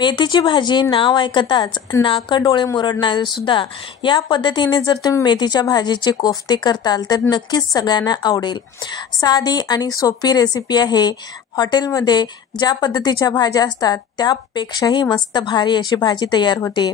मेथीची भाजी नाव ऐकताच नाक डोळे मुरडणारे सुद्धा या पद्धतीने जर तुम्ही मेथीच्या भाजीचे कोफ्ते करताल तर नक्कीच सगळ्यांना आवडेल। साधी आणि सोपी रेसिपी आहे। हॉटेलमध्ये ज्या पद्धतीच्या भाज्या असतात त्यापेक्षाही मस्त भारी अशी भाजी तयार होते।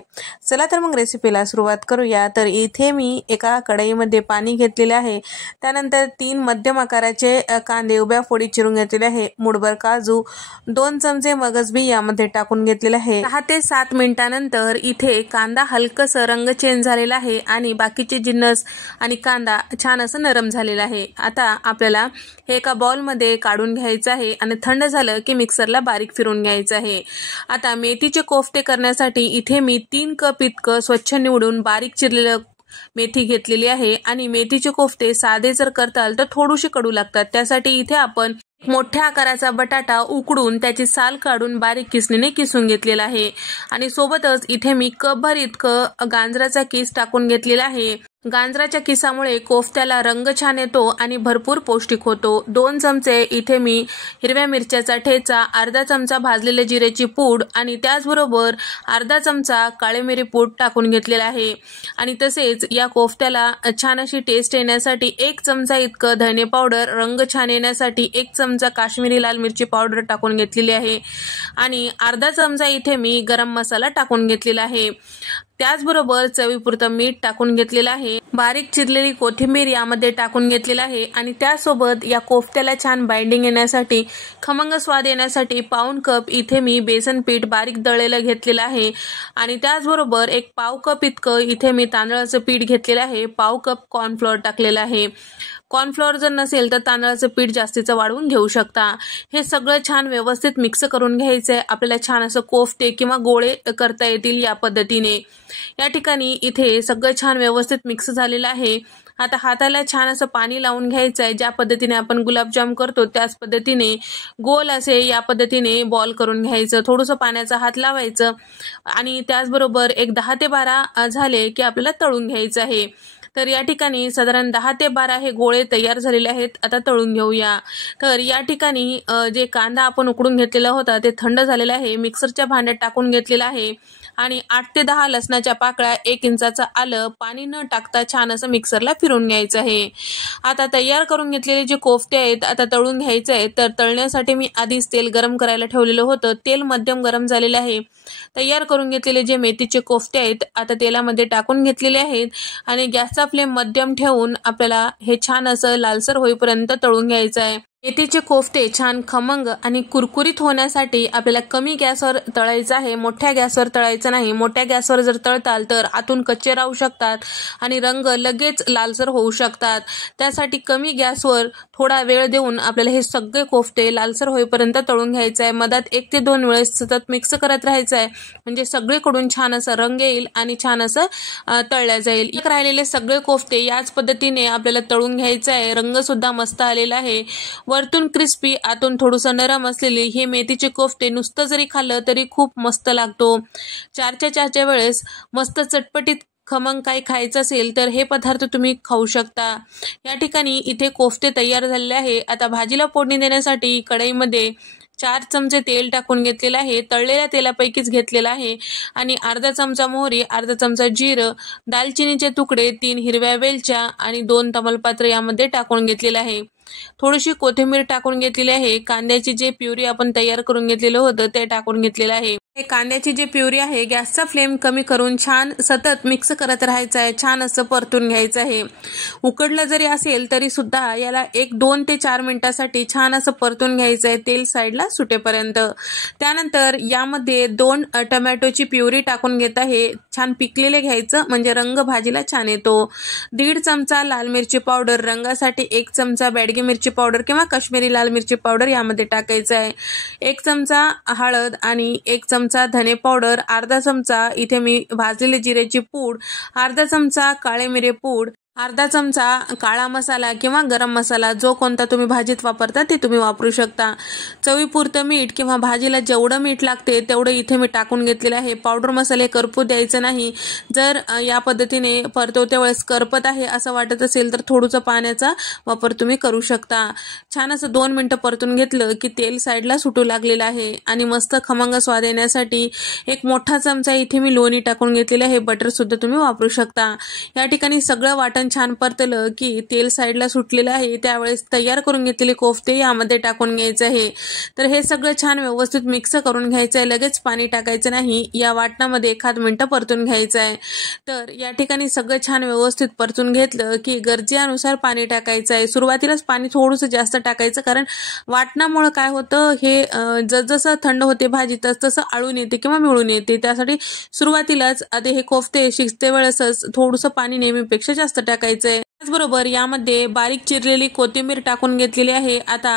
चला तर मग रेसिपीला सुरुवात करूया। तर इथे मी एका कढईमध्ये पाणी घेतलेले आहे। त्यानंतर 3 मध्यम आकाराचे कांदे उभ्या फोडी चिरून घेतलेले आहे। मुठभर काजू, 2 चमचे मगजबी यामध्ये टाकून घेतलेले आहे। 6 ते 7 मिनिटांनंतर इथे कांदा हलकस रंग चेंज झालेला आहे आणि बाकीचे जिन्नस आणि कांदा छान असं नरम झालेला आहे। आता आपल्याला हे एका बाउल मध्ये काढून घ्यायचं आहे आणि थंड झालं की मिक्सरला बारीक फिरवून घ्यायचं आहे। आता मेथीचे कोफ्ते करण्यासाठी इथे मी 3 कप इतकं स्वच्छ निवडून बारीक चिरलेलं मेथी घेतलेली आहे आणि मेथीचे कोफ्ते साधे जर करताल तर थोडेसे कडू लागतात। त्यासाठी इथे आपण मोठ्या आकाराचा बटाटा उकडून त्याची साल काढून बारीक किसणीने किसून घेतलेला आहे आणि सोबतच इथे मी कपभर इतकं गाजराचा किस टाकून घेतलेला आहे। गाजराच्या किसामुळे कोफ्त्याला रंग छान येतो आणि भरपूर पौष्टिक होतो। 2 चमचे इथे मी हिरव्या मिरच्याचा ठेचा, अर्धा चमचा भाजलेले जिऱ्याची पूड आणि त्याचबरोबर अर्धा चमचा काळे मिरी पूड टाकून घेतलेला आहे आणि तसेच या कोफ्त्याला छान अशी टेस्ट येण्यासाठी 1 चमचा इतकं धने पावडर, रंग छान येण्यासाठी 1 चमचा काश्मीरी लाल मिरची पावडर टाकून घेतलेली आहे आणि अर्धा चमचा इथे मी गरम मसाला टाकून घेतलेला आहे। त्याचबरोबर चवीपुरतं मीठ टाकून घेतलेलं आहे। बारीक चिरलेली कोथिंबीर यामध्ये टाकून घेतलेला आहे आणि त्यासोबत या कोफ्त्याला छान बाइंडिंग येण्यासाठी, खमंग स्वाद येण्यासाठी पाऊण कप इथे मी बेसन पीठ बारीक दळलेलं घेतलेलं आहे आणि त्याचबरोबर 1 पाव कप इतकं इथे मी तांदळाचं पीठ घेतलेलं आहे। पाव कप कॉर्नफ्लोअर टाकलेलं आहे। कॉर्नफ्लोअर जर नसेल तर तांदळाचं पीठ जास्तीचं वाढवून घेऊ शकता। हे सगळं छान व्यवस्थित मिक्स करून घ्यायचंय। आपल्याला छान असं कोफ्ते किंवा गोळे करता येतील या पद्धतीने। या ठिकाणी इथे सगळं छान व्यवस्थित मिक्स झालेलं आहे। आता हाताला छान असं पाणी लावून घ्यायचं आहे। ज्या पद्धतीने आपण गुलाबजाम करतो त्याच पद्धतीने गोल असे या पद्धतीने बॉल करून घ्यायचं। थोडंसं पाण्याचा हात लावायचं आणि त्याचबरोबर एक 10 ते 12 झाले की आपल्याला तळून घ्यायचं आहे। तर या ठिकाणी साधारण 10 ते 12 हे गोळे तयार झालेले आहेत। आता तळून घेऊया। तर या ठिकाणी जे कांदा आपण उकडून घेतलेला होता ते थंड झालेला आहे। मिक्सरच्या भांड्यात टाकून घेतलेला आहे आणि 8 ते 10 लसणाच्या पाकळ्या, 1 इंचाचं आलं, पाणी न टाकता छान असं मिक्सरला फिरवून घ्यायचं आहे। आता तयार करून घेतलेले जे कोफ्ते आहेत आता तळून घ्यायचे आहेत। तर तळण्यासाठी मी आधीच तेल गरम करायला ठेवलेलं होतं। तेल मध्यम गरम झालेलं आहे। तयार करून घेतलेले जे मेथीचे कोफ्ते आहेत आता तेलामध्ये टाकून घेतलेले आहेत आणि गॅसचा फ्लेम मध्यम ठेवून आपल्याला हे छान असं लालसर होईपर्यंत तळून घ्यायचं आहे। मेथीचे कोफ्ते छान खमंग आणि कुरकुरीत होण्यासाठी आपल्याला कमी गॅसवर तळायचं आहे, मोठ्या गॅसवर तळायचं नाही। मोठ्या गॅसवर जर तळताल तर आतून कच्चे राहू शकतात आणि रंग लगेच लालसर होऊ शकतात। त्यासाठी कमी गॅसवर थोडा वेळ देऊन आपल्याला हे सगळे कोफ्ते लालसर होईपर्यंत तळून घ्यायचं आहे। मधात 1 ते 2 वेळेस सतत मिक्स करत राहायचं आहे म्हणजे सगळीकडून छान असं रंग येईल आणि छान असं तळल्या जाईल। एक राहिलेले सगळे कोफ्ते याच पद्धतीने आपल्याला तळून घ्यायचं आहे। रंग सुद्धा मस्त आलेला आहे। वरतून क्रिस्पी, आतून थोडंसं नरम असलेले हे मेथीचे कोफ्ते नुसतं जरी खाल्लं तरी खूप मस्त लागतो। 4च्या वेळेस मस्त चटपटीत खमंग काही खायचं असेल तर हे पदार्थ तुम्ही खाऊ शकता। या ठिकाणी इथे कोफ्ते तयार झालेले आहे। आता भाजीला फोडणी देण्यासाठी कढईमध्ये 4 चमचे तेल टाकून घेतलेलं आहे। तळलेल्या तेलापैकीच घेतलेला आहे आणि अर्धा चमचा मोहरी, अर्धा चमचा जिरं, दालचिनीचे तुकडे, 3 हिरव्या वेलच्या आणि 2 तमालपत्र यामध्ये टाकून घेतलेलं आहे। थोडीशी कोथिंबीर टाकून घेतलेली आहे। कांद्याची जे प्युरी आपण तयार करून घेतलेलं होतं ते टाकून घेतलेलं आहे। कांद्याची जी प्युरी आहे गॅसचा फ्लेम कमी करून छान सतत मिक्स करत राहायचं आहे। छान असं परतून घ्यायचं आहे। उकडलं जरी असेल तरी सुद्धा याला 2 ते 4 मिनिटासाठी छान असं परतून घ्यायचं आहे तेल साईडला सुटेपर्यंत। त्यानंतर यामध्ये 2 टोमॅटोची प्युरी टाकून घेत आहे। छान पिकलेले घ्यायचं म्हणजे रंग भाजीला छान येतो। 1.5 चमचा लाल मिरची पावडर, रंगासाठी 1 चमचा बेडगी मिरची पावडर किंवा काश्मीरी लाल मिरची पावडर यामध्ये टाकायचं आहे। 1 चमचा हळद आणि 1 चमचा धने पावडर, अर्धा चमचा इथे मी भाजलेली जिऱ्याची पूड, अर्धा चमचा काळे मिरे पूड अर्धा चमचा काळा मसाला किंवा गरम मसाला जो कोणता तुम्ही भाजीत वापरता ते तुम्ही वापरू शकता। चवीपुरतं मीठ किंवा भाजीला जेवढं मीठ लागते तेवढं इथे मी टाकून घेतलेलं आहे। पावडर मसाले करपू द्यायचं नाही। जर या पद्धतीने परतवत्या वेळेस करपत आहे असं वाटत असेल तर थोडंसं पाण्याचा वापर तुम्ही करू शकता। छान असं 2 मिनिटं परतून घेतलं की तेल साईडला सुटू लागलेलं आहे आणि मस्त खमंग स्वाद येण्यासाठी एक मोठा चमचा इथे मी लोणी टाकून घेतलेलं आहे। बटर सुद्धा तुम्ही वापरू शकता। या ठिकाणी सगळं वाटण छान परतलं की तेल साईडला सुटलेलं आहे, त्यावेळेस तयार करून घेतलेले कोफ्ते यामध्ये टाकून घ्यायचे आहे। तर हे सगळं छान व्यवस्थित मिक्स करून घ्यायचं आहे। लगेच पाणी टाकायचं नाही, या वाटणामध्ये 1 मिनिट परतून घ्यायचं आहे। तर या ठिकाणी सगळं छान व्यवस्थित परतून घेतलं की गरजेनुसार पाणी टाकायचं आहे। सुरुवातीलाच पाणी थोडंसं जास्त टाकायचं, कारण वाटणामुळे काय होतं हे जसजसं थंड होते भाजी तसतसं आळून येते किंवा मिळून येते। त्यासाठी सुरुवातीलाच आधी हे कोफ्ते शिजते वेळेसच थोडंसं पाणी नेहमीपेक्षा जास्त टाकायचंय। त्याचबरोबर यामध्ये बारीक चिरलेली कोथिंबीर टाकून घेतलेली आहे। आता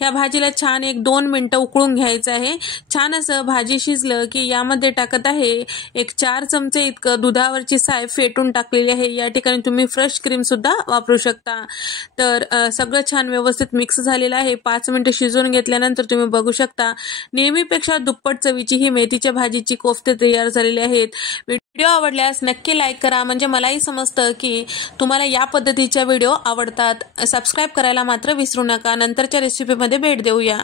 या भाजीला छान 1-2 मिनिटं उकळून घ्यायचं आहे। छान असं भाजी शिजलं की यामध्ये टाकत आहे 4 चमचे इतकं दुधावरची साय फेटून टाकलेली आहे। या ठिकाणी तुम्ही फ्रेश क्रीम सुद्धा वापरू शकता। तर सगळं छान व्यवस्थित मिक्स झालेलं आहे। 5 मिनिटं शिजवून घेतल्यानंतर तुम्ही बघू शकता नेहमीपेक्षा दुप्पट चवीची ही मेथीच्या भाजीची कोफ्ते तयार झालेले आहेत। व्हिडिओ आवडल्यास नक्की लाईक करा, म्हणजे मलाही समजतं की तुम्हाला या पद्धतीच्या व्हिडिओ आवडतात। सबस्क्राइब करायला मात्र विसरू नका। नंतरच्या रेसिपीमध्ये भेट देऊया।